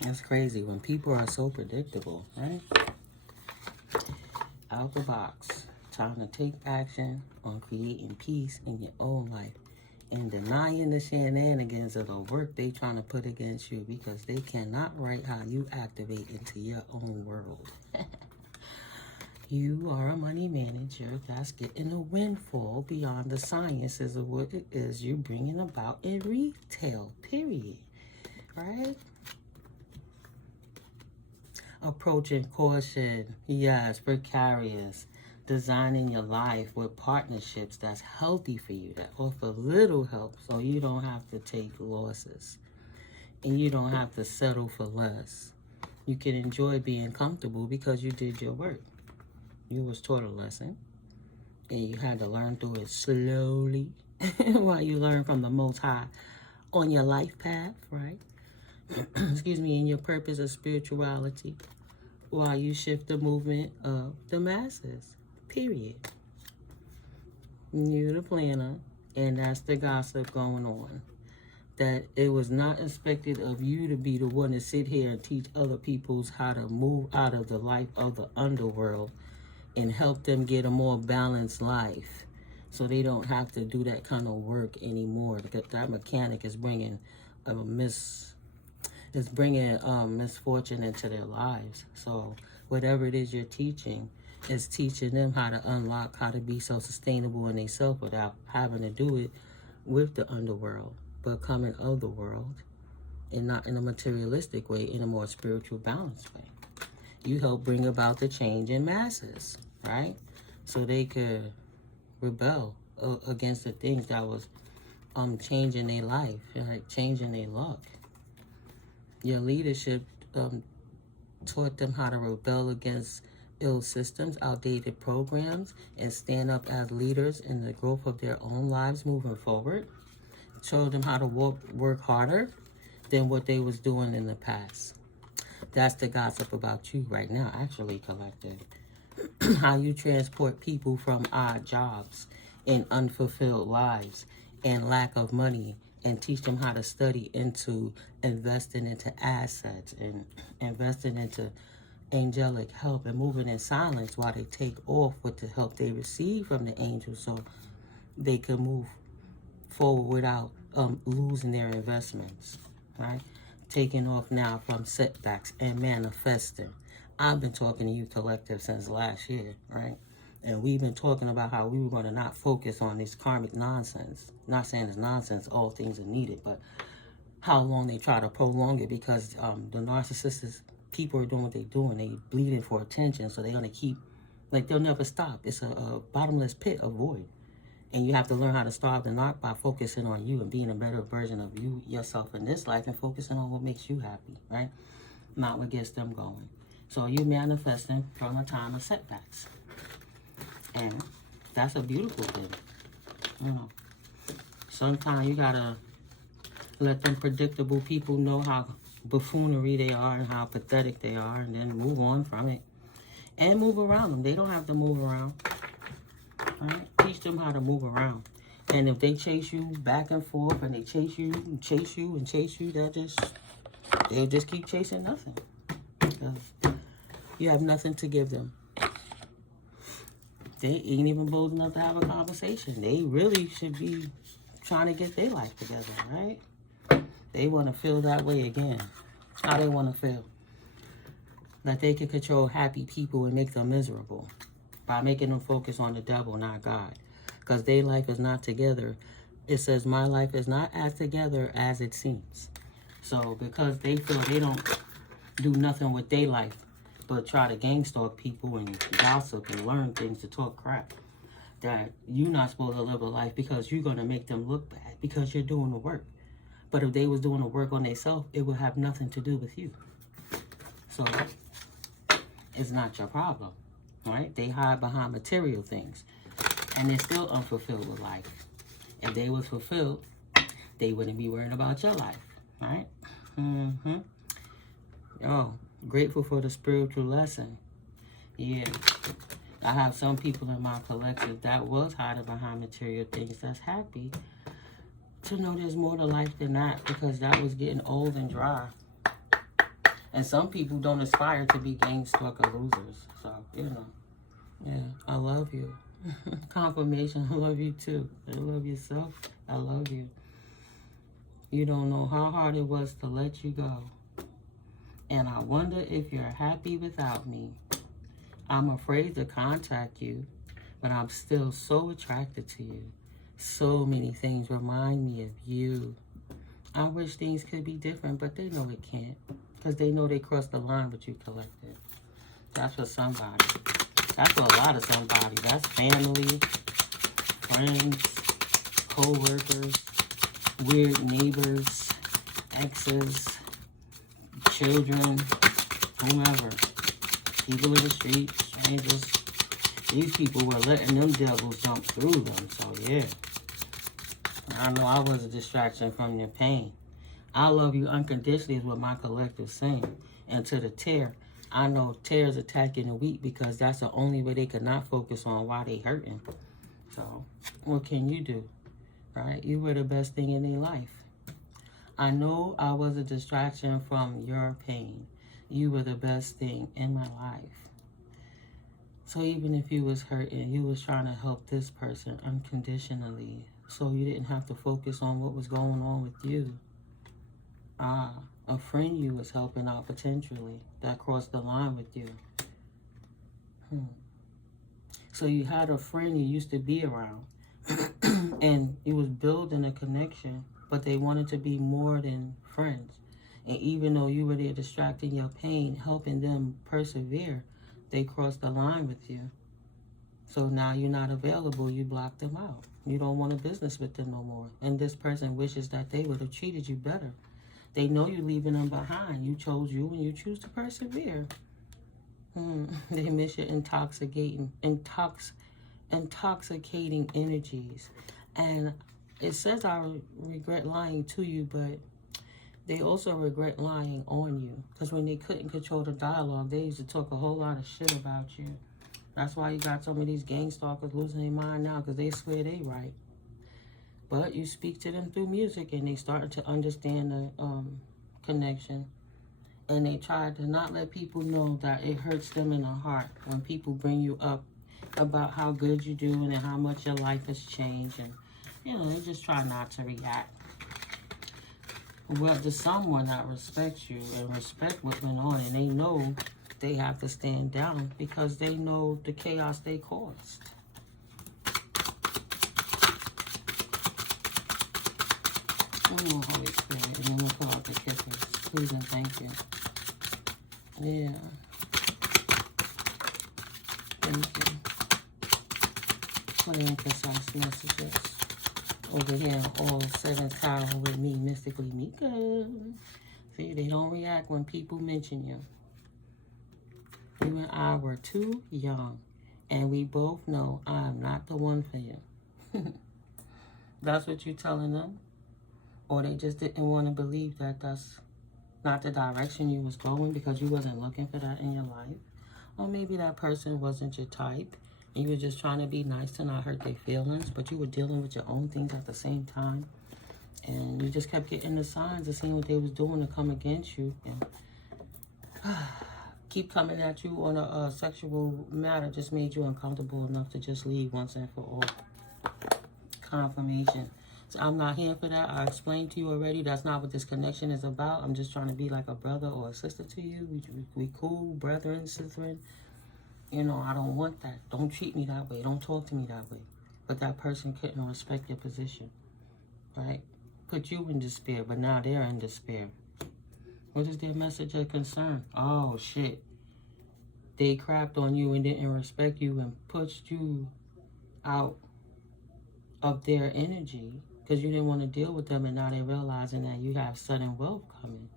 That's crazy when people are so predictable, right? Out the box. Time to take action on creating peace in your own life and denying the shenanigans of the work they trying to put against you because they cannot write how you activate into your own world. You are a money manager that's getting a windfall beyond the sciences of what it is you're bringing about in retail, period. Right? Approaching caution, yes, precarious. Designing your life with partnerships that's healthy for you, that offer little help so you don't have to take losses. And you don't have to settle for less. You can enjoy being comfortable because you did your work. You was taught a lesson. And you had to learn through it slowly while you learn from the Most High on your life path, right? Excuse me, in your purpose of spirituality while you shift the movement of the masses. Period. You're the planner, and that's the gossip going on. That it was not expected of you to be the one to sit here and teach other peoples how to move out of the life of the underworld and help them get a more balanced life so they don't have to do that kind of work anymore. Because that mechanic is bringing misfortune into their lives. So whatever it is you're teaching, is teaching them how to unlock how to be self-sustainable in themselves without having to do it with the underworld, but coming of the world and not in a materialistic way, in a more spiritual, balanced way. You help bring about the change in masses, right? So they could rebel against the things that was changing their life, right? Changing their luck. Your leadership taught them how to rebel against ill systems, outdated programs, and stand up as leaders in the growth of their own lives moving forward. Showed them how to work harder than what they was doing in the past. That's the gossip about you right now, actually, collective. How you transport people from odd jobs and unfulfilled lives and lack of money and teach them how to study into investing into assets and investing into angelic help and moving in silence while they take off with the help they receive from the angels so they can move forward without losing their investments, right? Taking off now from setbacks and manifesting. I've been talking to you collective since last year, right? And we've been talking about how we were going to not focus on this karmic nonsense. Not saying it's nonsense, all things are needed, but how long they try to prolong it because the narcissistic people are doing what they're doing. They bleeding for attention, so they're going to keep, like, they'll never stop. It's a bottomless pit of void. And you have to learn how to starve the narc by focusing on you and being a better version of you, yourself in this life, and focusing on what makes you happy, right? Not what gets them going. So you manifesting from a time of setbacks. And that's a beautiful thing. You know, sometimes you got to let them predictable people know how buffoonery they are and how pathetic they are, and then move on from it. And move around them. They don't have to move around. Right? Teach them how to move around. And if they chase you back and forth and they chase you and chase you and chase you, they'll just keep chasing nothing. Because you have nothing to give them. They ain't even bold enough to have a conversation. They really should be trying to get their life together, right? They want to feel that way again. How they want to feel. That they can control happy people and make them miserable by making them focus on the devil, not God. Because their life is not together. It says, my life is not as together as it seems. So because they feel they don't do nothing with their life, but try to gang stalk people and gossip and learn things to talk crap, that you're not supposed to live a life because you're going to make them look bad because you're doing the work. But if they was doing the work on themselves, it would have nothing to do with you. So it's not your problem, right? They hide behind material things, and they're still unfulfilled with life. If they was fulfilled, they wouldn't be worrying about your life, right? Oh, grateful for the spiritual lesson. Yeah. I have some people in my collective that was hiding behind material things that's happy to know there's more to life than that, because that was getting old and dry. And some people don't aspire to be gang stalker losers. So, you know. Yeah, I love you. Confirmation, I love you too. I love yourself. I love you. You don't know how hard it was to let you go. And I wonder if you're happy without me. I'm afraid to contact you, but I'm still so attracted to you. So many things remind me of you. I wish things could be different, but they know it can't. Because they know they crossed the line with you, collective. That's for somebody. That's for a lot of somebody. That's family, friends, co-workers, weird neighbors, exes, children, whomever. People in the street, strangers. These people were letting them devils jump through them. So, yeah. I know I was a distraction from your pain. I love you unconditionally is what my collective's saying. And to the tear, I know tears attacking the weak because that's the only way they could not focus on why they hurting. So, what can you do? Right? You were the best thing in their life. I know I was a distraction from your pain. You were the best thing in my life. So even if you was hurting, you was trying to help this person unconditionally. So you didn't have to focus on what was going on with you. A friend you was helping out potentially that crossed the line with you. So you had a friend you used to be around and you was building a connection, but they wanted to be more than friends. And even though you were there distracting your pain, helping them persevere, they crossed the line with you. So now you're not available, you block them out. You don't want a business with them no more. And this person wishes that they would have treated you better. They know you're leaving them behind. You chose you and you choose to persevere. They miss your intoxicating energies. And it says I regret lying to you, but they also regret lying on you. Because when they couldn't control the dialogue, they used to talk a whole lot of shit about you. That's why you got some of these gang stalkers losing their mind now, because they swear they right. But you speak to them through music, and they starting to understand the connection. And they try to not let people know that it hurts them in the heart when people bring you up about how good you're doing and how much your life has changed. And, you know, they just try not to react. Well, there's someone that respects you and respect what went on, and they know they have to stand down because they know the chaos they caused. Oh, Holy Spirit, and then we'll pull out the kickers. Please and thank you. Yeah. Thank you. Clear and concise messages. Over here, all 7th tower with me, Mystically Mika. See, they don't react when people mention you. You and I were too young, and we both know I am not the one for you. That's what you're telling them? Or they just didn't want to believe that that's not the direction you was going because you wasn't looking for that in your life. Or maybe that person wasn't your type, and you were just trying to be nice to not hurt their feelings, but you were dealing with your own things at the same time. And you just kept getting the signs of seeing what they was doing to come against you. And keep coming at you on a sexual matter just made you uncomfortable enough to just leave once and for all. Confirmation. So I'm not here for that. I explained to you already. That's not what this connection is about. I'm just trying to be like a brother or a sister to you. We cool, brethren, sisterin. You know, I don't want that. Don't treat me that way. Don't talk to me that way. But that person couldn't respect your position. Right? Put you in despair, but now they're in despair. What is their message of concern? Oh, shit. They crapped on you and didn't respect you and pushed you out of their energy because you didn't want to deal with them, and now they're realizing that you have sudden wealth coming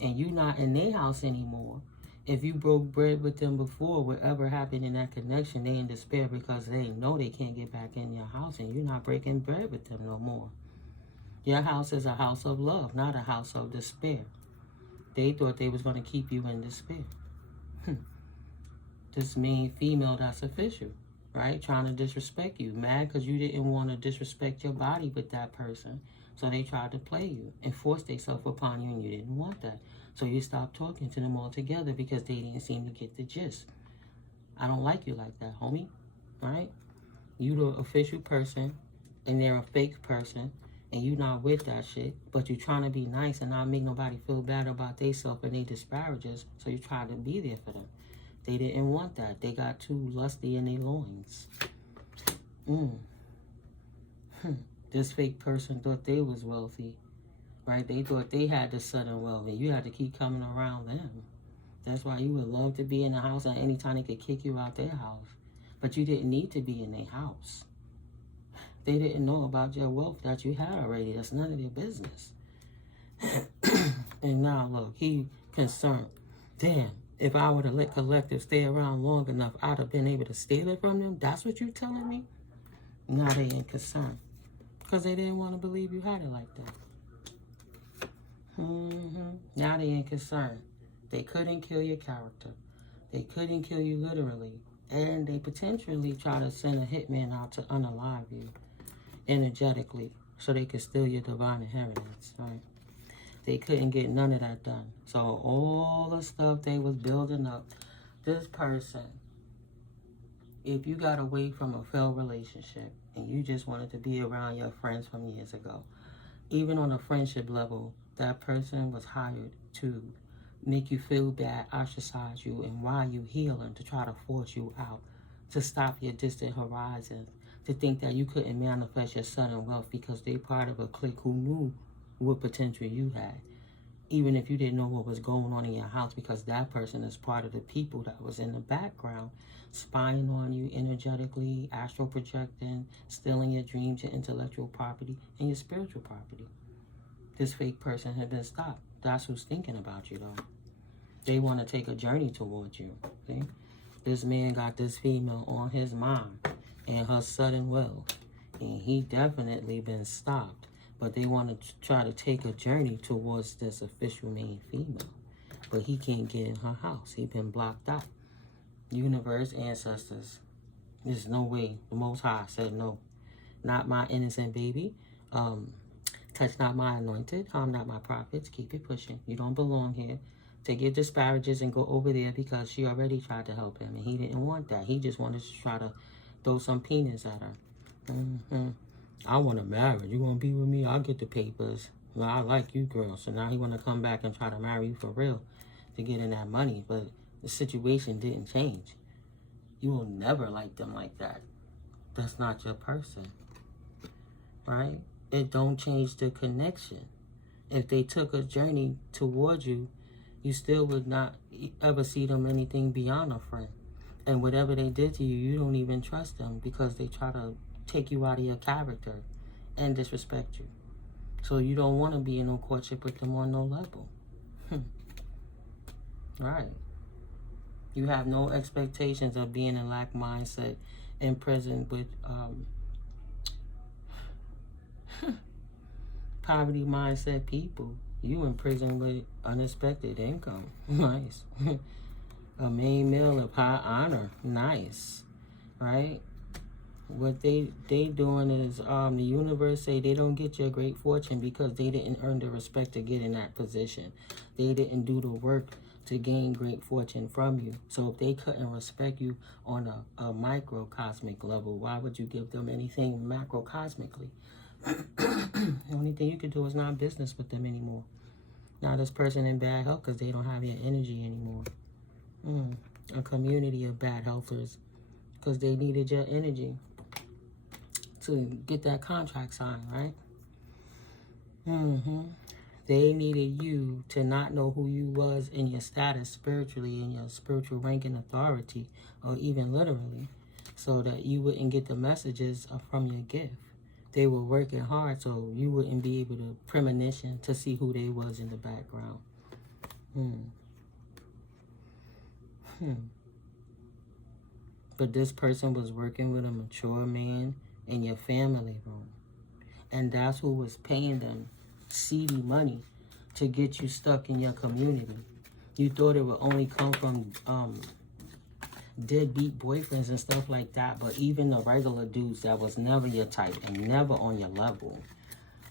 and you not in their house anymore. If you broke bread with them before, whatever happened in that connection, they in despair because they know they can't get back in your house, and you're not breaking bread with them no more. Your house is a house of love, not a house of despair. They thought they was going to keep you in despair. This mean female that's official, right? Trying to disrespect you. Mad because you didn't want to disrespect your body with that person. So they tried to play you and force themselves upon you, and you didn't want that. So you stopped talking to them altogether because they didn't seem to get the gist. I don't like you like that, homie. Right? You the official person, and they're a fake person, and you not with that shit, but you trying to be nice and not make nobody feel bad about themselves and they disparages, so you try to be there for them. They didn't want that. They got too lusty in their loins. This fake person thought they was wealthy, right? They thought they had the sudden wealth, and you had to keep coming around them. That's why you would love to be in the house, and anytime they could kick you out their house. But you didn't need to be in their house. They didn't know about your wealth that you had already. That's none of their business. And now, look, he concerned. Damn, if I would have let Collective stay around long enough, I'd have been able to steal it from them. That's what you telling me? Now they ain't concerned. Because they didn't want to believe you had it like that. Now they ain't concerned. They couldn't kill your character. They couldn't kill you literally. And they potentially try to send a hitman out to unalive you energetically so they could steal your divine inheritance, right? They couldn't get none of that done. So all the stuff they was building up, this person, if you got away from a failed relationship and you just wanted to be around your friends from years ago, even on a friendship level, that person was hired to make you feel bad, ostracize you, and while you healing, to try to force you out, to stop your distant horizons, to think that you couldn't manifest your sudden wealth because they part of a clique who knew what potential you had, even if you didn't know what was going on in your house, because that person is part of the people that was in the background, spying on you energetically, astral projecting, stealing your dreams, your intellectual property, and your spiritual property. This fake person had been stopped. That's who's thinking about you, though. They want to take a journey towards you. See? This man got this female on his mind and her sudden wealth. And he definitely been stopped. But they want to try to take a journey towards this official main female. But he can't get in her house. He been blocked out. Universe, ancestors. There's no way. The Most High said no. Not my innocent baby. Touch not my anointed, harm not my prophets, keep it pushing. You don't belong here. Take your disparages and go over there, because she already tried to help him and he didn't want that. He just wanted to try to throw some penis at her. I want to marry. You want to be with me? I'll get the papers. Well, I like you, girl. So now he want to come back and try to marry you for real to get in that money. But the situation didn't change. You will never like them like that. That's not your person. Right? It don't change the connection. If they took a journey towards you, you still would not ever see them anything beyond a friend. And whatever they did to you, you don't even trust them, because they try to take you out of your character and disrespect you. So you don't want to be in no courtship with them on no level. Right. You have no expectations of being in lack mindset, in prison with poverty mindset people. You in prison with unexpected income. Nice. A main meal of high honor. Nice. Right? What they doing is the universe say they don't get your great fortune because they didn't earn the respect to get in that position. They didn't do the work to gain great fortune from you. So if they couldn't respect you on a microcosmic level, why would you give them anything macrocosmically? The only thing you could do is not business with them anymore. Now this person in bad health because they don't have your energy anymore. A community of bad healthers because they needed your energy to get that contract signed, right? They needed you to not know who you was in your status spiritually, in your spiritual rank and authority, or even literally, so that you wouldn't get the messages from your gift. They were working hard so you wouldn't be able to premonition to see who they was in the background. But this person was working with a mature man in your family room. And that's who was paying them seedy money to get you stuck in your community. You thought it would only come from deadbeat boyfriends and stuff like that, but even the regular dudes that was never your type and never on your level,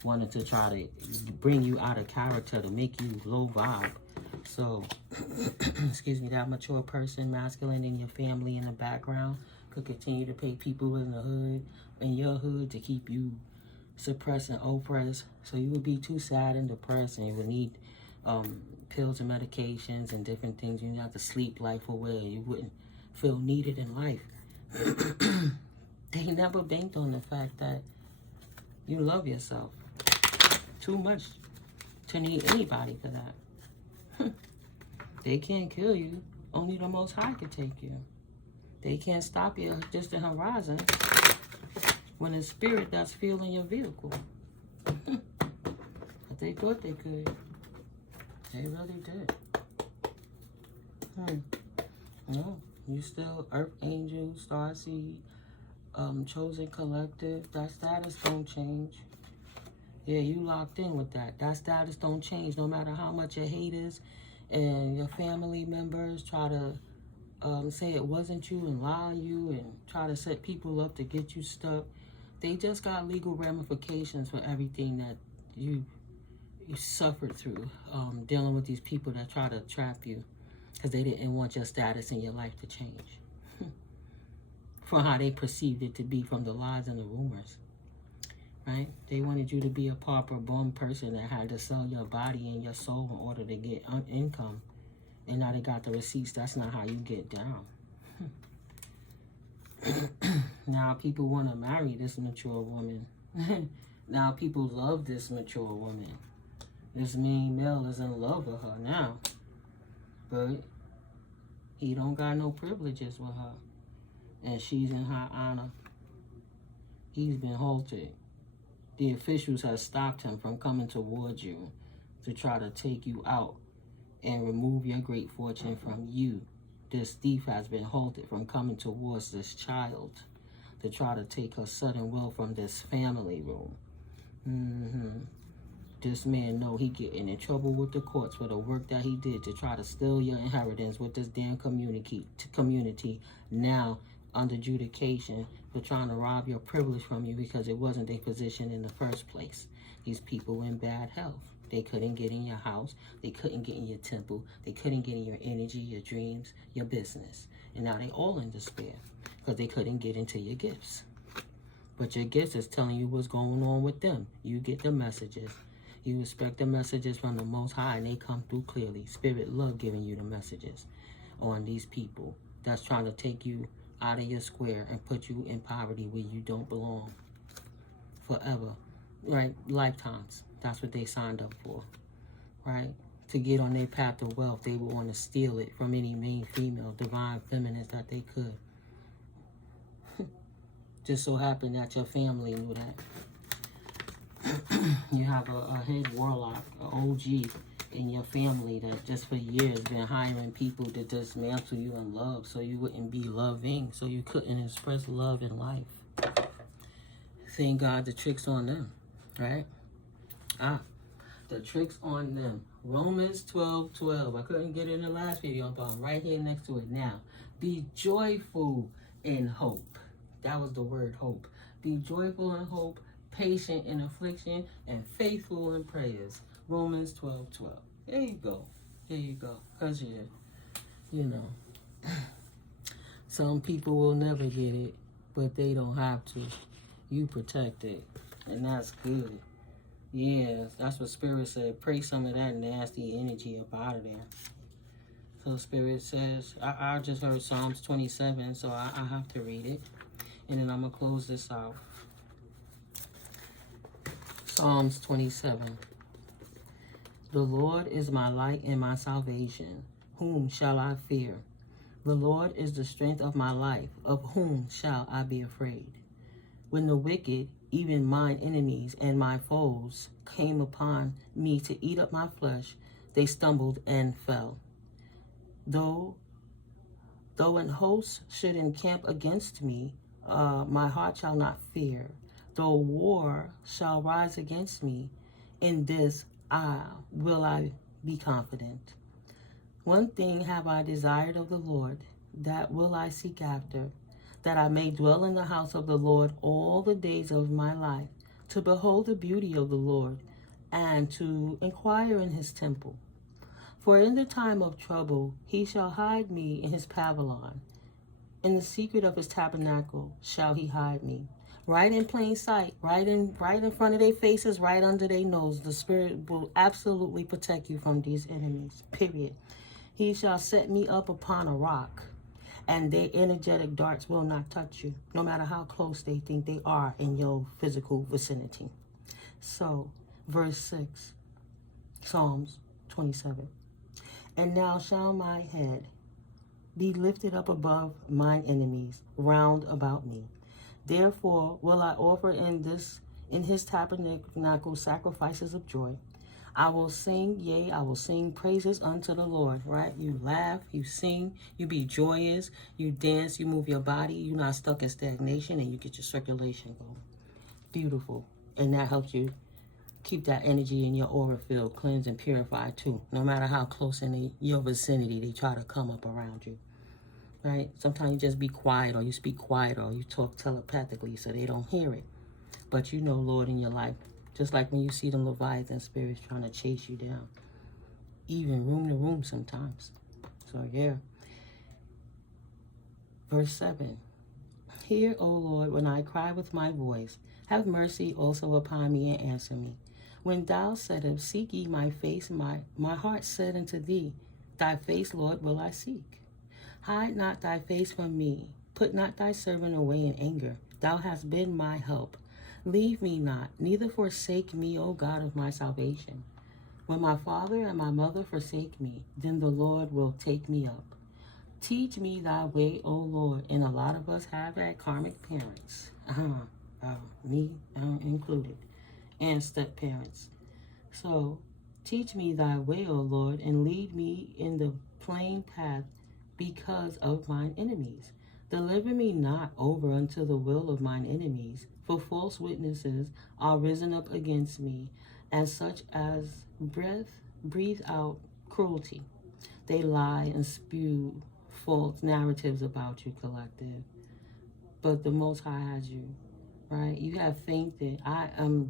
wanted to try to bring you out of character, to make you low vibe. So, excuse me, that mature person, masculine in your family in the background, could continue to pay people in the hood, in your hood, to keep you suppressed and oppressed. So you would be too sad and depressed, and you would need pills and medications and different things. You have to sleep life away. You wouldn't feel needed in life. They never banked on the fact that you love yourself too much to need anybody for that. They can't kill you. Only the Most High could take you. They can't stop you just the horizon when it's spirit that's fueling your vehicle. But they thought they could. They really did. No, you still Earth Angel, Starseed, Chosen Collective. That status don't change. Yeah, you locked in with that. That status don't change no matter how much your haters and your family members try to say it wasn't you and lie on you and try to set people up to get you stuck. They just got legal ramifications for everything that you suffered through dealing with these people that try to trap you because they didn't want your status in your life to change from how they perceived it to be from the lies and the rumors. Right? They wanted you to be a pauper bum person that had to sell your body and your soul in order to get income. And now they got the receipts. That's not how you get down. Now people want to marry this mature woman. Now people love this mature woman. This mean male is in love with her now. But he don't got no privileges with her. And she's in high honor. He's been halted. The officials have stopped him from coming towards you to try to take you out and remove your great fortune from you. This thief has been halted from coming towards this child to try to take her sudden will from this family room. This man know he getting in trouble with the courts for the work that he did to try to steal your inheritance with this damn community now under adjudication for trying to rob your privilege from you because it wasn't their position in the first place. These people in bad health. They couldn't get in your house. They couldn't get in your temple. They couldn't get in your energy, your dreams, your business. And now they all in despair because they couldn't get into your gifts. But your gifts is telling you what's going on with them. You get the messages. You expect the messages from the Most High, and they come through clearly. Spirit love giving you the messages on these people that's trying to take you out of your square and put you in poverty where you don't belong forever, right? Lifetimes. That's what they signed up for, right? To get on their path of wealth, they would want to steal it from any main female, divine feminist that they could. Just so happened that your family knew that. You have a head warlock, an OG in your family that just for years been hiring people to dismantle you in love so you wouldn't be loving, so you couldn't express love in life. Thank God the trick's on them, right? The trick's on them. Romans 12:12. I couldn't get it in the last video, but I'm right here next to it now. Be joyful in hope. That was the word hope. Be joyful in hope, patient in affliction, and faithful in prayers. Romans 12:12. There you go. There you go. Because you know, some people will never get it, but they don't have to. You protect it, and that's good. Yeah, that's what Spirit said. Pray some of that nasty energy up out of there. So Spirit says, I just heard Psalms 27, so I have to read it. And then I'm going to close this out. Psalms 27. The Lord is my light and my salvation. Whom shall I fear? The Lord is the strength of my life. Of whom shall I be afraid? When the wicked, even mine enemies and my foes, came upon me to eat up my flesh, they stumbled and fell. Though an host should encamp against me, my heart shall not fear. Though war shall rise against me, in this will I be confident. One thing have I desired of the Lord, that will I seek after, that I may dwell in the house of the Lord all the days of my life, to behold the beauty of the Lord, and to inquire in his temple. For in the time of trouble he shall hide me in his pavilion. In the secret of his tabernacle shall he hide me. Right in plain sight, right in front of their faces, right under their nose. The Spirit will absolutely protect you from these enemies, period. He shall set me up upon a rock, and their energetic darts will not touch you, no matter how close they think they are in your physical vicinity. So, verse 6, Psalms 27. And now shall my head be lifted up above mine enemies round about me. Therefore will I offer in his tabernacle sacrifices of joy. I will sing, yea, I will sing praises unto the Lord, right? You laugh, you sing, you be joyous, you dance, you move your body, you're not stuck in stagnation, and you get your circulation going. Beautiful. And that helps you keep that energy in your aura field cleansed and purified too. No matter how close in your vicinity they try to come up around you. Right? Sometimes you just be quiet, or you speak quiet, or you talk telepathically so they don't hear it. But you know Lord in your life. Just like when you see them Leviathan spirits trying to chase you down. Even room to room sometimes. So yeah. Verse 7. Hear, O Lord, when I cry with my voice. Have mercy also upon me and answer me. When thou saidst, seek ye my face, my heart said unto thee, thy face, Lord, will I seek. Hide not thy face from me. Put not thy servant away in anger. Thou hast been my help. Leave me not, neither forsake me, O God of my salvation. When my father and my mother forsake me, then the Lord will take me up. Teach me thy way, O Lord. And a lot of us have had karmic parents. Me included. And step-parents. So, teach me thy way, O Lord, and lead me in the plain path because of mine enemies. Deliver me not over unto the will of mine enemies, for false witnesses are risen up against me, and such as breathe out cruelty. They lie and spew false narratives about you, collective. But the Most High has you, right? You have fainted.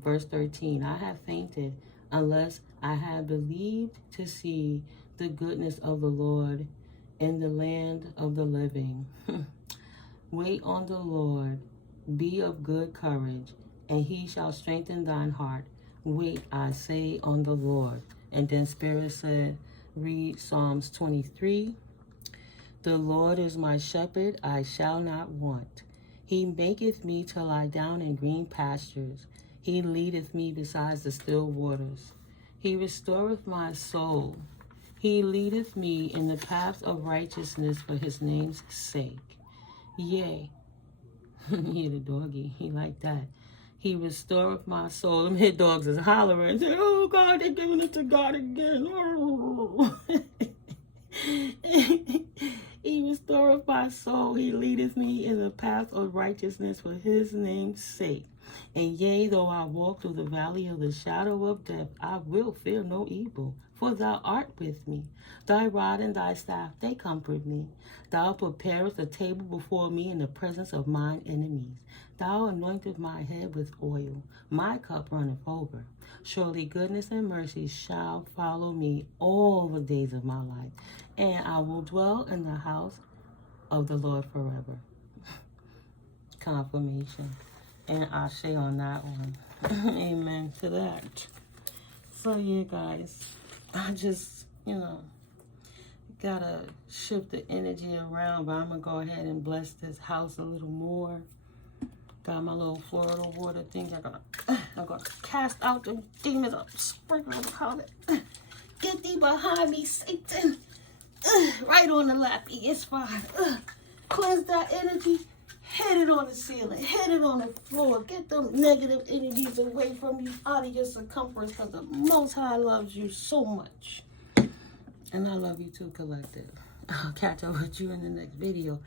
Verse 13, I have fainted unless I had believed to see the goodness of the Lord in the land of the living. Wait on the Lord, be of good courage, and he shall strengthen thine heart. Wait, I say, on the Lord. And then Spirit said, read Psalms 23. The Lord is my shepherd, I shall not want. He maketh me to lie down in green pastures. He leadeth me beside the still waters. He restoreth my soul. He leadeth me in the paths of righteousness for his name's sake. Yea. Yeah, the doggy, he like that. He restoreth my soul. Them hit dogs is hollering. Say, oh God, they're giving it to God again. Oh. He restoreth my soul. He leadeth me in the path of righteousness for his name's sake. And yea, though I walk through the valley of the shadow of death, I will fear no evil, for thou art with me. Thy rod and thy staff, they comfort me. Thou preparest a table before me in the presence of mine enemies. Thou anointest my head with oil. My cup runneth over. Surely goodness and mercy shall follow me all the days of my life, and I will dwell in the house of the Lord forever. Confirmation. And I say on that one. Amen to that. So yeah, guys, I just, gotta shift the energy around, but I'm gonna go ahead and bless this house a little more. Got my little Florida water things. I'm gonna cast out the demons. I'm sprinkling them. Get thee behind me, Satan. Right on the lappy. It's fine. Cleanse that energy. Hit it on the ceiling. Hit it on the floor. Get them negative energies away from you, out of your circumference, because the Most High loves you so much. And I love you too, collective. I'll catch up with you in the next video.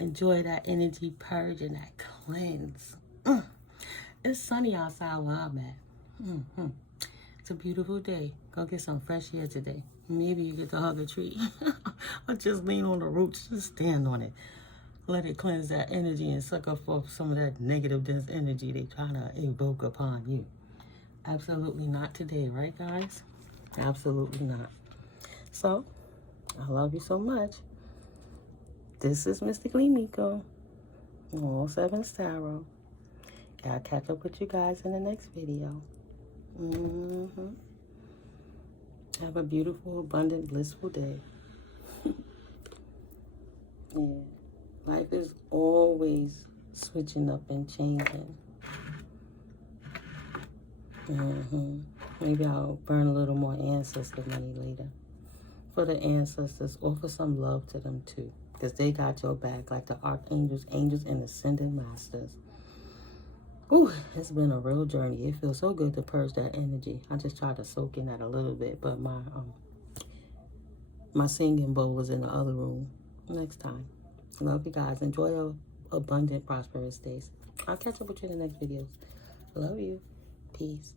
Enjoy that energy purge and that cleanse. It's sunny outside where I'm at. It's a beautiful day. Go get some fresh air today. Maybe you get to hug a tree. Or just lean on the roots. Just stand on it. let it cleanse that energy and suck up for some of that negative, dense energy they trying to evoke upon you. Absolutely not today, right, guys? Absolutely not. So, I love you so much. This is Mystically Miko, All Sevens Tarot. I'll catch up with you guys in the next video. Have a beautiful, abundant, blissful day. Yeah. Life is always switching up and changing. Maybe I'll burn a little more ancestor money later. For the ancestors, offer some love to them too. Because they got your back like the archangels, angels, and ascended masters. Ooh, it's been a real journey. It feels so good to purge that energy. I just tried to soak in that a little bit, but my singing bowl is in the other room. Next time. Love you guys. Enjoy your abundant, prosperous days. I'll catch up with you in the next videos. Love you. Peace.